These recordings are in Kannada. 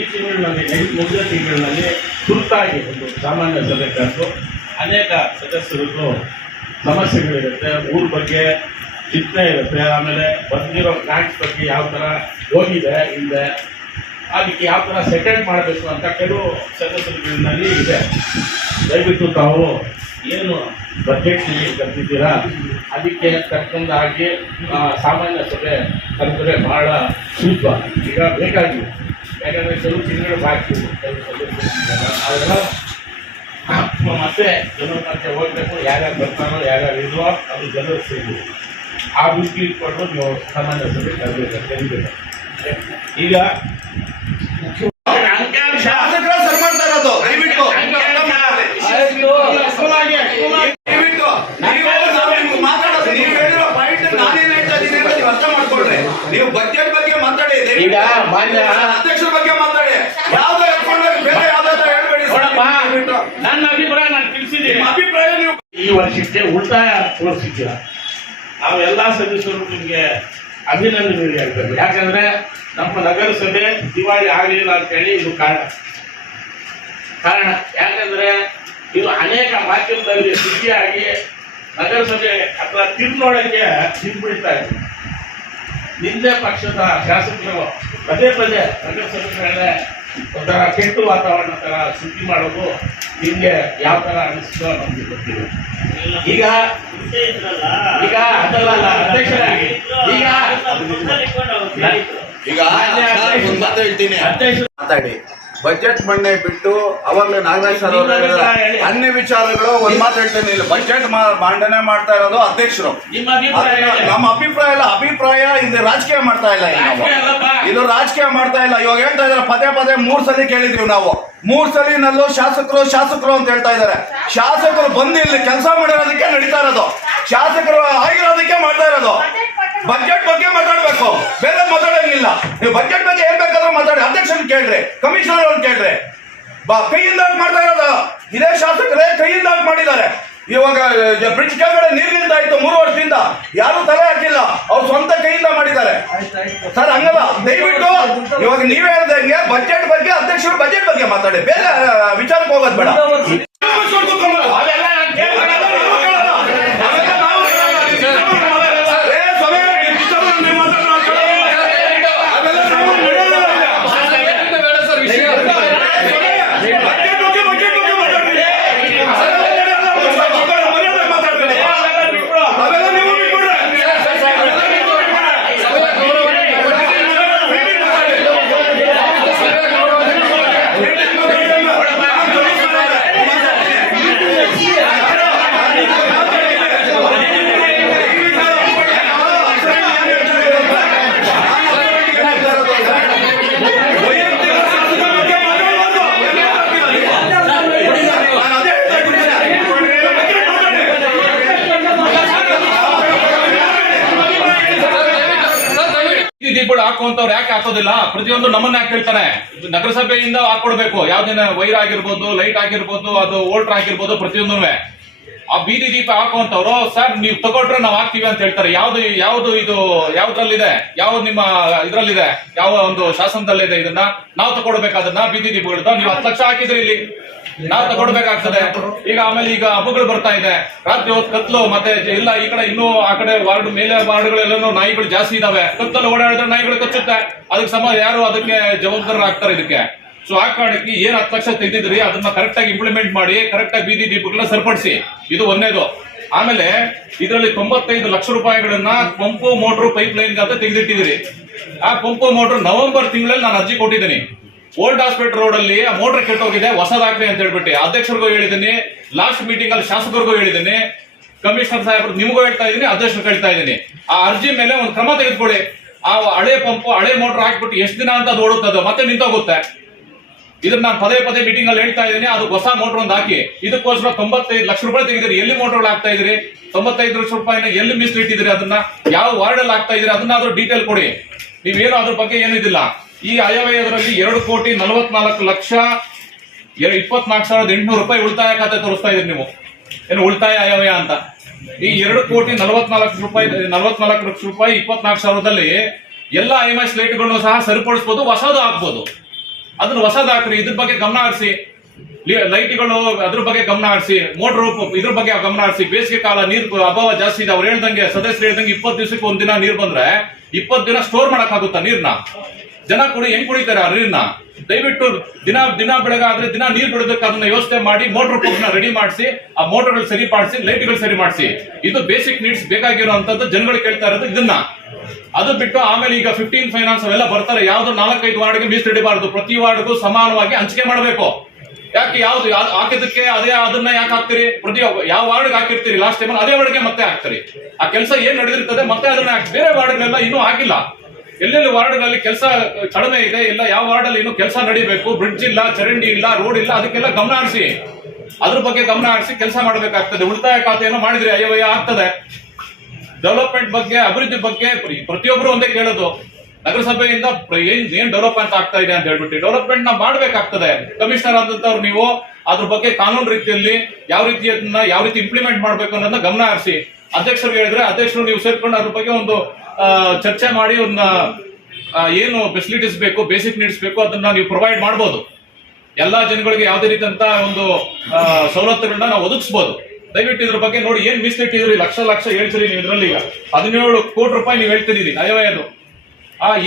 ಈ ತಿಂಗಳಿನಲ್ಲಿ ಮುಂದಿನ ತಿಂಗಳಿನಲ್ಲಿ ತುರ್ತಾಗಿ ಒಂದು ಸಾಮಾನ್ಯ ಸಭೆ ಕರೆದು ಅನೇಕ ಸದಸ್ಯರಿಗೂ ಸಮಸ್ಯೆಗಳಿರುತ್ತೆ, ಊರ ಬಗ್ಗೆ ಚಿಂತನೆ ಇರುತ್ತೆ, ಆಮೇಲೆ ಬಂದಿರೋ ಗ್ರಾಂಟ್ಸ್ ಬಗ್ಗೆ ಯಾವ ಥರ ಹೋಗಿದೆ ಹಿಂದೆ, ಅದಕ್ಕೆ ಯಾವ ಥರ ಸೆಟಲ್ ಮಾಡಬೇಕು ಅಂತ ಕೆಲವು ಸದಸ್ಯರುಗಳಲ್ಲಿ ಇದೆ. ದಯವಿಟ್ಟು ತಾವು ಏನು ಬಜೆಟ್ ಕರೆದಿದ್ದೀರಾ ಅದಕ್ಕೆ ತಕ್ಕಂದಾಗಿ ಸಾಮಾನ್ಯ ಸಭೆ ಕರೆದರೆ ಭಾಳ ಸೂಕ್ತ. ಈಗ ಬೇಕಾಗಿಲ್ಲ, ಯಾಕಂದರೆ ಕೆಲವು ತಿಂಗಳು ಬಾಕಿ ಕೆಲವು ಸದಸ್ಯರು ಅದೆಲ್ಲ ಮತ್ತೆ ಜನರ ಮಧ್ಯೆ ಹೋಗಬೇಕು. ಯಾರ್ಯಾರು ಬರ್ತಾರೋ ಯಾರ್ಯಾರು ಇಲ್ವೋ ಅದು ಜನರು ಸೇರಿ ಆ ಬುದ್ಧಿ ಇಟ್ಕೊಂಡು ನೀವು ಸಾಮಾನ್ಯ ಸಭೆ ಕರಿಬೇಕು. ಈಗ ಅಂಕಿಅಂಶ ಮಾಡ್ತಾ ಇರೋದು ದಯವಿಟ್ಟು ಅರ್ಥ ಮಾಡ್ಕೊಳ್ರಿ. ನೀವು ಬಜೆಟ್ ಬಗ್ಗೆ ಮಾತಾಡಿ, ಈಗ ಮಾನ್ಯ ಅಧ್ಯಕ್ಷರ ಬಗ್ಗೆ ಮಾತಾಡಿ, ಯಾವ್ದು ಬೇರೆ ಯಾವ್ದಾದ್ರು ಹೇಳ್ಬೇಡಿ. ನನ್ನ ಅಭಿಪ್ರಾಯ ನಾನು ತಿಳಿಸಿದ್ದೀನಿ. ಅಭಿಪ್ರಾಯ ನೀವು ಈ ವರ್ಷಕ್ಕೆ ಉಳಿತಾಯ ತೋರಿಸಿದ್ದೀರ, ನಾವು ಎಲ್ಲ ಸದಸ್ಯರು ನಿಮಗೆ ಅಭಿನಂದನೆ ಹೇಳ್ಬೇಕು. ಯಾಕಂದ್ರೆ ನಮ್ಮ ನಗರಸಭೆ ದಿವಾಳಿ ಆಗಲಿಲ್ಲ ಅಂತೇಳಿ ಇದು ಕಾರಣ. ಯಾಕಂದ್ರೆ ಇದು ಅನೇಕ ಮಾಧ್ಯಮದಲ್ಲಿ ಸುದ್ದಿಯಾಗಿ ನಗರಸಭೆ ಅಥವಾ ತಿರುನೋಳಕ್ಕೆ ನಿಂತ್ಬಿಡ್ತಾ ಇದೆ. ನಿಂದೆ ಪಕ್ಷದ ಶಾಸಕರು ಪದೇ ಪದೇ ನಗರಸಭೆ ಮೇಲೆ ಒಂಥರ ಕೆಟ್ಟ ವಾತಾವರಣ ತರ ಸುದ್ದಿ ಮಾಡೋದು ನಿಮ್ಗೆ ಯಾವ ತರ ಅನಿಸ್ತೋ ನಮ್ಗೆ ಗೊತ್ತಿಲ್ಲ. ಈಗ ಅದಲ್ಲ ಅಧ್ಯಕ್ಷರಾಗಿ ಈಗ ಹೇಳ್ತೀನಿ, ಮಾತಾಡಿ. ಬಜೆಟ್ ಮಂಡನೆ ಬಿಟ್ಟು ಅವಾಗಲೇ ನಾಗರಾಜ್ ಸರ್ ಅವರು ಅನ್ಯ ವಿಚಾರಗಳು ಒಂದ್ ಮಾತು ಹೇಳ್ತೇನೆ. ಇಲ್ಲಿ ಬಜೆಟ್ ಮಂಡನೆ ಮಾಡ್ತಾ ಇರೋದು ಅಧ್ಯಕ್ಷರು. ನಮ್ಮ ಅಭಿಪ್ರಾಯ ಇಲ್ಲ, ಅಭಿಪ್ರಾಯ ಇದು ರಾಜಕೀಯ ಮಾಡ್ತಾ ಇಲ್ಲ. ಇದು ರಾಜಕೀಯ ಮಾಡ್ತಾ ಇಲ್ಲ. ಇವಾಗ ಹೇಳ್ತಾ ಇದಾರೆ ಪದೇ ಪದೇ 3 ಸಲ ಕೇಳಿದ್ವಿ ನಾವು. 3 ಸಲಿನಲ್ಲೂ ಶಾಸಕರು ಅಂತ ಹೇಳ್ತಾ ಇದಾರೆ. ಶಾಸಕರು ಬಂದು ಇಲ್ಲಿ ಕೆಲಸ ಮಾಡಿರೋದಕ್ಕೆ ನಡೀತಾ ಇರೋದು, ಶಾಸಕರು ಆಗಿರೋದಕ್ಕೆ ಮಾಡ್ತಾ ಇರೋದು. ಬಜೆಟ್ ಬಗ್ಗೆ ಮಾತಾಡ್ಬೇಕು, ಬೇರೆ ಮಾತಾಡಂಗಿಲ್ಲ. ನೀವು ಬಜೆಟ್ ಬಗ್ಗೆ ಏನ್ ಬೇಕಾದ್ರೂ ಮಾತಾಡಿ. ಅಧ್ಯಕ್ಷರನ್ನ ಕೇಳ್ರಿ, ಕಮಿಷನರ್ ಅವ್ರನ್ನ ಕೇಳ್ರಿ. ಕೈಯಿಂದ ಮಾಡ್ತಾ ಇರೋದು ಇದೇ ಶಾಸಕರೇ ಕೈಯಿಂದ ಮಾಡಿದ್ದಾರೆ. ಇವಾಗ ಬ್ರಿಡ್ಜ್ ಕೆಳಗಡೆ ನೀರು ನಿಂತಾಯ್ತು 3 ವರ್ಷದಿಂದ, ಯಾರು ತಲೆ ಹಾಕಿಲ್ಲ, ಅವ್ರು ಸ್ವಂತ ಕೈಯಿಂದ ಮಾಡಿದ್ದಾರೆ ಸರ್. ಹಂಗಲ್ಲ, ದಯವಿಟ್ಟು ಇವಾಗ ನೀವೇ ಹೇಳ್ದಂಗೆ ಬಜೆಟ್ ಬಗ್ಗೆ ಅಧ್ಯಕ್ಷರು ಬಜೆಟ್ ಬಗ್ಗೆ ಮಾತಾಡಿ, ಬೇರೆ ವಿಚಾರಕ್ಕೆ ಹೋಗೋದು ಬೇಡ. ದೀಪಗಳು ಹಾಕುವಂತವ್ರು ಯಾಕೆ ಹಾಕೋದಿಲ್ಲ? ಪ್ರತಿಯೊಂದು ನಮ್ಮನ್ನ ಯಾಕೆ ಹೇಳ್ತಾರೆ? ನಗರಸಭೆಯಿಂದ ಹಾಕೊಡ್ಬೇಕು. ಯಾವ್ದೇನ ವೈರ್ ಆಗಿರ್ಬೋದು, ಲೈಟ್ ಆಗಿರ್ಬೋದು, ಅದು ವೋಲ್ಟರ್ ಆಗಿರ್ಬೋದು, ಪ್ರತಿಯೊಂದು ಆ ಬೀದಿ ದೀಪ ಹಾಕುವಂತವ್ರು ಸರ್ ನೀವು ತಗೊಂಡ್ರೆ ನಾವು ಹಾಕ್ತೀವಿ ಅಂತ ಹೇಳ್ತಾರೆ. ಯಾವ್ದು ಇದು ಯಾವ್ದ್ರಲ್ಲಿದೆ? ಯಾವ ನಿಮ್ಮ ಇದ್ರಲ್ಲಿದೆ? ಯಾವ ಒಂದು ಶಾಸನದಲ್ಲಿದೆ? ಇದನ್ನ ನಾವು ತಗೊಡ್ಬೇಕು. ಅದನ್ನ ಬೀದಿ ದೀಪಗಳನ್ನ ನೀವು 10 ಲಕ್ಷ ಹಾಕಿದ್ರಿ, ಇಲ್ಲಿ ನಾವು ತಗೊಡ್ಬೇಕಾಗ್ತದೆ. ಈಗ ಆಮೇಲೆ ಈಗ ಹಬ್ಬಗಳು ಬರ್ತಾ ಇದೆ, ರಾತ್ರಿ ಹೊತ್ತು ಕತ್ಲು, ಮತ್ತೆ ಇಲ್ಲ ಈ ಕಡೆ ಇನ್ನೂ ಆ ಕಡೆ ವಾರ್ಡ್ ಮೇಲೆ ವಾರ್ಡ್ಗಳೆಲ್ಲೂ ನಾಯಿಗಳು ಜಾಸ್ತಿ ಇದಾವೆ. ಕತ್ತಲು ಓಡಾಡಿದ್ರೆ ನಾಯಿಗಳು ಕಚ್ಚುತ್ತೆ. ಅದಕ್ಕೆ ಯಾರು ಅದಕ್ಕೆ ಜವಾಬ್ದಾರರಾಗ್ತಾರೆ ಇದಕ್ಕೆ. ಸೊ ಆ ಕಾರಣಕ್ಕೆ ಏನ್ 10 ಲಕ್ಷ ತೆಗೆದಿದ್ರಿ ಅದನ್ನ ಕರೆಕ್ಟ್ ಆಗಿ ಇಂಪ್ಲಿಮೆಂಟ್ ಮಾಡಿ, ಕರೆಕ್ಟ್ ಆಗಿ ಬೀದಿ ದೀಪಗಳನ್ನ ಸರಿಪಡಿಸಿ. ಇದು ಒಂದೇದು. ಆಮೇಲೆ ಇದರಲ್ಲಿ 95 ಲಕ್ಷ ರೂಪಾಯಿಗಳನ್ನ ಪಂಪು ಮೋಟ್ರು ಪೈಪ್ ಲೈನ್ ಅಂತ ತೆಗೆದಿಟ್ಟಿದ್ರಿ. ಆ ಪಂಪು ಮೋಟ್ರು ನವೆಂಬರ್ ತಿಂಗಳಲ್ಲಿ ನಾನು ಅರ್ಜಿ ಕೊಟ್ಟಿದ್ದೀನಿ. ಓಲ್ಡ್ ಹಾಸ್ಪಿಟಲ್ ರೋಡ್ ಅಲ್ಲಿ ಆ ಮೋಟರ್ ಕೆಟ್ಟೋಗಿದೆ, ಹೊಸದಾಕ್ರಿ ಅಂತ ಹೇಳ್ಬಿಟ್ಟು ಅಧ್ಯಕ್ಷರಿಗೂ ಹೇಳಿದ್ದೀನಿ, ಲಾಸ್ಟ್ ಮೀಟಿಂಗ್ ಅಲ್ಲಿ ಶಾಸಕರಿಗೂ ಹೇಳಿದ್ದೀನಿ, ಕಮಿಷನರ್ ಸಾಹೇಬ್ರು ನಿಮಗೂ ಹೇಳ್ತಾ ಇದ್ದೀನಿ, ಅಧ್ಯಕ್ಷರು ಹೇಳ್ತಾ ಇದ್ದೀನಿ. ಆ ಅರ್ಜಿ ಮೇಲೆ ಒಂದು ಕ್ರಮ ತೆಗೆದುಕೊಳ್ಳಿ. ಆ ಹಳೆ ಪಂಪು ಹಳೆ ಮೋಟರ್ ಹಾಕ್ಬಿಟ್ಟು ಎಷ್ಟು ದಿನ ಅಂತ ಅದು ಓಡುತ್ತದೆ, ಮತ್ತೆ ನಿಂತೋಗುತ್ತೆ. ಇದನ್ನ ನಾನು ಪದೇ ಪದೇ ಮೀಟಿಂಗ್ ಅಲ್ಲಿ ಹೇಳ್ತಾ ಇದ್ದೀನಿ. ಅದು ಹೊಸ ಮೋಟರ್ ಒಂದು ಹಾಕಿ. ಇದಕ್ಕೋಸ್ಕರ 95 ಲಕ್ಷ ರೂಪಾಯಿ ತೆಗೆದಿರಿ. ಎಲ್ಲಿ ಮೋಟರ್ ಹಾಕ್ತಾ ಇದ್ರಿ? 95 ಲಕ್ಷ ರೂಪಾಯಿನ ಎಲ್ಲಿ ಮೀಸಲಿಟ್ಟಿದ್ರಿ? ಅದನ್ನ ಯಾವ ವಾರ್ಡ್ ಅಲ್ಲಿ ಹಾಕ್ತಾ ಇದ್ರಿ? ಅದನ್ನಾದ್ರೂ ಡೀಟೇಲ್ ಕೊಡಿ. ನೀವೇನು ಅದ್ರ ಬಗ್ಗೆ ಏನಿದಿಲ್ಲ. ಈ ಆಯವ್ಯಯದಲ್ಲಿ 2,44,24,800 ರೂಪಾಯಿ ಉಳಿತಾಯ ಖಾತೆ ತೋರಿಸ್ತಾ ಇದ್ರಿ ನೀವು. ಏನು ಉಳಿತಾಯ ಆಯವ್ಯಯ ಅಂತ? ಈ 2,44,00,000 ರೂಪಾಯಿ 24,000ದಲ್ಲಿ ಎಲ್ಲ IMS ಲೈಟ್ಗಳನ್ನು ಸಹ ಸರಿಪಡಿಸಬಹುದು, ಹೊಸದು ಹಾಕ್ಬೋದು. ಅದನ್ನ ಹೊಸದ್ ಹಾಕ್ರಿ, ಇದ್ರ ಬಗ್ಗೆ ಗಮನ ಹರಿಸಿ. ಲೈಟ್ಗಳು ಅದ್ರ ಬಗ್ಗೆ ಗಮನ ಹರಿಸಿ, ಮೋಟರ್ ಇದ್ರ ಬಗ್ಗೆ ಗಮನ ಹರಿಸಿ. ಬೇಸಿಗೆ ಕಾಲ ನೀರು ಅಭಾವ ಜಾಸ್ತಿ ಇದೆ. ಅವ್ರು ಹೇಳ್ದಂಗೆ ಸದಸ್ಯರು ಹೇಳ್ದಂಗೆ 20 ದಿವಸಕ್ಕೆ ಒಂದಿನ ನೀರ್ ಬಂದ್ರೆ 20 ದಿನ ಸ್ಟೋರ್ ಮಾಡಕ್ ಆಗುತ್ತಾ ನೀರ್ನ? ಜನ ಹೆಂಗ್ ಕುಡಿತಾರೆ ಆ ನೀರ್ನ? ದಯವಿಟ್ಟು ದಿನ ಬೆಳಗಾದ್ರೆ ದಿನ ನೀರ್ ಬಿಡೋದಕ್ಕೆ ಅದನ್ನ ವ್ಯವಸ್ಥೆ ಮಾಡಿ, ಮೋಟರ್ ಪಂಪ್ನ ರೆಡಿ ಮಾಡಿಸಿ, ಆ ಮೋಟರ್ಗಳು ಸರಿಪಡಿಸಿ, ಲೈಟ್ಗಳು ಸರಿ ಮಾಡಿಸಿ. ಇದು ಬೇಸಿಕ್ ನೀಡ್ಸ್ ಬೇಕಾಗಿರುವಂತದ್ದು. ಜನಗಳು ಕೇಳ್ತಾ ಇರೋದು ಇದನ್ನ. ಅದು ಬಿಟ್ಟು ಆಮೇಲೆ ಈಗ 15 ಫೈನಾನ್ಸ್ ಅವೆಲ್ಲ ಬರ್ತಾರೆ. ಯಾವ್ದು 4-5 ವಾರ್ಡ್ಗೆ ಮೀಸಲಿಡಬಾರ್ದು, ಪ್ರತಿ ವಾರ್ಡ್ಗೂ ಸಮಾನವಾಗಿ ಹಂಚಿಕೆ ಮಾಡಬೇಕು. ಯಾಕೆ ಯಾವ್ದು ಹಾಕಿದಕ್ಕೆ ಅದನ್ನ ಯಾಕೆ ಹಾಕ್ತೀರಿ? ಯಾವ ವಾರ್ಡ್ಗೆ ಹಾಕಿರ್ತೀರಿ ಲಾಸ್ಟ್ ಟೈಮ್ ಅದೇ ವಾರ್ಡ್ಗೆ ಮತ್ತೆ ಹಾಕ್ತೀರಿ. ಆ ಕೆಲಸ ಏನ್ ನಡೆದಿರ್ತದೆ ಮತ್ತೆ ಅದನ್ನ ಬೇರೆ ವಾರ್ಡ್ಗಳೆಲ್ಲ ಇನ್ನೂ ಆಗಿಲ್ಲ. ಎಲ್ಲೆಲ್ಲಿ ವಾರ್ಡ್ಗಳಲ್ಲಿ ಕೆಲಸ ಕಡಿಮೆ ಇದೆ, ಇಲ್ಲ ಯಾವ ವಾರ್ಡ್ ಅಲ್ಲಿ ಇನ್ನೂ ಕೆಲಸ ನಡಿಬೇಕು, ಬ್ರಿಡ್ಜ್ ಇಲ್ಲ, ಚರಂಡಿ ಇಲ್ಲ, ರೋಡ್ ಇಲ್ಲ, ಅದಕ್ಕೆಲ್ಲ ಗಮನ ಹರಿಸಿ. ಅದ್ರ ಬಗ್ಗೆ ಗಮನ ಹರಿಸಿ ಕೆಲಸ ಮಾಡಬೇಕಾಗ್ತದೆ. ಉಳಿತಾಯ ಖಾತೆಯನ್ನು ಮಾಡಿದ್ರೆ ಅಯ್ಯವಯ್ಯ ಆಗ್ತದೆ. ಡೆವಲಪ್ಮೆಂಟ್ ಬಗ್ಗೆ, ಅಭಿವೃದ್ಧಿ ಬಗ್ಗೆ ಪ್ರತಿಯೊಬ್ಬರು ಒಂದೇ ಕೇಳೋದು, ನಗರಸಭೆಯಿಂದ ಏನ್ ಡೆವಲಪ್ಮೆಂಟ್ ಆಗ್ತಾ ಇದೆ ಅಂತ ಹೇಳ್ಬಿಟ್ಟು ಡೆವಲಪ್ಮೆಂಟ್ ನ ಮಾಡ್ಬೇಕಾಗ್ತದೆ. ಕಮಿಷನರ್ ಆದಂತವ್ರು ನೀವು ಅದ್ರ ಬಗ್ಗೆ ಕಾನೂನು ರೀತಿಯಲ್ಲಿ ಯಾವ ರೀತಿ ಇಂಪ್ಲಿಮೆಂಟ್ ಮಾಡ್ಬೇಕು ಅನ್ನೋದನ್ನ ಗಮನ ಹರಿಸಿ. ಅಧ್ಯಕ್ಷರು ಹೇಳಿದ್ರೆ ಅಧ್ಯಕ್ಷರು ನೀವು ಸೇರ್ಕೊಂಡು ಅದ್ರ ಬಗ್ಗೆ ಒಂದು ಚರ್ಚೆ ಮಾಡಿ ಒಂದು ಏನು ಫೆಸಿಲಿಟೀಸ್ ಬೇಕು, ಬೇಸಿಕ್ ನೀಡ್ಸ್ ಬೇಕು, ಅದನ್ನ ನೀವು ಪ್ರೊವೈಡ್ ಮಾಡ್ಬೋದು. ಎಲ್ಲಾ ಜನಗಳಿಗೆ ಯಾವುದೇ ರೀತಿಯಂತ ಒಂದು ಸವಲತ್ತುಗಳನ್ನ ನಾವು ಒದಗಿಸಬಹುದು. ದಯವಿಟ್ಟು ಇದ್ರ ಬಗ್ಗೆ ನೋಡಿ. ಏನ್ ಮೀಸಲಿಟ್ಟಿದ್ರಿ? ಲಕ್ಷ ಹೇಳ್ತೀರಿ ನೀವು. ಇದ್ರಲ್ಲಿ ಈಗ 17 ಕೋಟಿ ರೂಪಾಯಿ ನೀವು ಹೇಳ್ತಿದ್ದೀರಿ ಅಯ್ಯವಯ್ಯದು.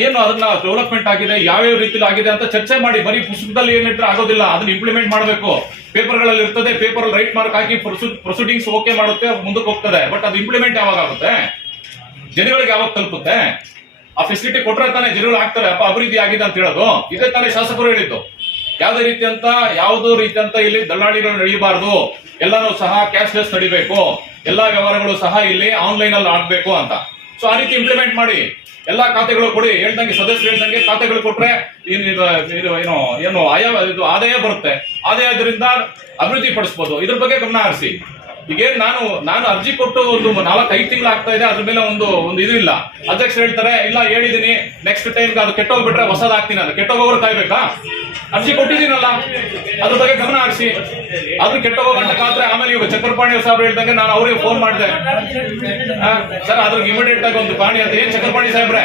ಏನು ಅದನ್ನ ಡೆವಲಪ್ಮೆಂಟ್ ಆಗಿದೆ, ಯಾವ್ಯಾವ ರೀತಿಯಲ್ಲಿ ಆಗಿದೆ ಅಂತ ಚರ್ಚೆ ಮಾಡಿ. ಬರೀ ಪುಸ್ತಕದಲ್ಲಿ ಏನಿಟ್ರೆ ಆಗೋದಿಲ್ಲ, ಅದನ್ನ ಇಂಪ್ಲಿಮೆಂಟ್ ಮಾಡಬೇಕು. ಪೇಪರ್ಗಳಲ್ಲಿ ಇರ್ತದೆ, ಪೇಪರ್ ರೈಟ್ ಮಾರ್ಕ್ ಹಾಕಿ ಪ್ರೊಸೀಡಿಂಗ್ಸ್ ಓಕೆ ಮಾಡುತ್ತೆ, ಮುಂದಕ್ಕೆ ಹೋಗ್ತದೆ. ಬಟ್ ಅದು ಇಂಪ್ಲಿಮೆಂಟ್ ಯಾವಾಗ ಆಗುತ್ತೆ? ಜನಗಳಿಗೆ ಯಾವಾಗ ತಲುಪುತ್ತೆ? ಆ ಫೆಸಿಲಿಟಿ ಕೊಟ್ರೆ ತಾನೇ ಜನಗಳು ಆಗ್ತಾರೆ ಅಭಿವೃದ್ಧಿ ಆಗಿದೆ ಅಂತ ಹೇಳೋದು. ಇದೇ ತಾನೇ ಶಾಸಕರು ಹೇಳಿದ್ದು. ಯಾವುದೇ ರೀತಿಯಂತ ಇಲ್ಲಿ ದಳ್ಳಾಳಿಗಳು ನಡೆಯಬಾರ್ದು, ಎಲ್ಲಾನು ಸಹ ಕ್ಯಾಶ್ಲೆಸ್ ನಡಿಬೇಕು, ಎಲ್ಲಾ ವ್ಯವಹಾರಗಳು ಸಹ ಇಲ್ಲಿ ಆನ್ಲೈನ್ ಅಲ್ಲಿ ಆಗ್ಬೇಕು ಅಂತ. ಸೊ ಆ ರೀತಿ ಇಂಪ್ಲಿಮೆಂಟ್ ಮಾಡಿ. ಎಲ್ಲಾ ಖಾತೆಗಳು ಕೊಡಿ. ಹೇಳ್ದಂಗೆ ಸದಸ್ಯರು ಹೇಳ್ದಂಗೆ ಖಾತೆಗಳು ಕೊಟ್ರೆ ಏನು ಆದಾಯ ಬರುತ್ತೆ. ಆದಾಯದಿಂದ ಅಭಿವೃದ್ಧಿ ಪಡಿಸಬಹುದು. ಇದ್ರ ಬಗ್ಗೆ ಗಮನ ಹರಿಸಿ. ಈಗೇನ್ ನಾನು ಅರ್ಜಿ ಕೊಟ್ಟು ಒಂದು 4-5 ತಿಂಗಳು ಆಗ್ತಾ ಇದೆ, ಅದ್ರ ಮೇಲೆ ಒಂದು ಇದು ಇಲ್ಲ. ಅಧ್ಯಕ್ಷರು ಹೇಳ್ತಾರೆ ಇಲ್ಲ ಹೇಳಿದೀನಿ, ನೆಕ್ಸ್ಟ್ ಟೈಮ್ಗೆ ಅದು ಕೆಟ್ಟೋಗ್ಬಿಟ್ರೆ ಹೊಸದ್ ಹಾಕ್ತೀನಿ. ಅದು ಕೆಟ್ಟೋಗೋರು ಕಾಯ್ಬೇಕಾ? ಅರ್ಜಿ ಕೊಟ್ಟಿದ್ದೀನಲ್ಲ, ಅದ್ರ ಬಗ್ಗೆ ಗಮನ ಹರಿಸಿ. ಅದ್ರ ಕೆಟ್ಟೋಗಂಟ ಕಾತ್ರೆ ಆಮೇಲೆ ಇವಾಗ ಚಕ್ರಪಾಣಿ ಸಾಹೇಬ್ರು ಹೇಳ್ದಂಗೆ ನಾನು ಅವ್ರಿಗೆ ಫೋನ್ ಮಾಡಿದೆ, ಸರ್ ಅದ್ರಿಗೆ ಇಮಿಡಿಯೇಟ್ ಆಗಿ ಒಂದು ಪಾಣಿ ಅಂತ. ಏನ್ ಚಕ್ರಪಾಣಿ ಸಾಹೇಬ್ರೆ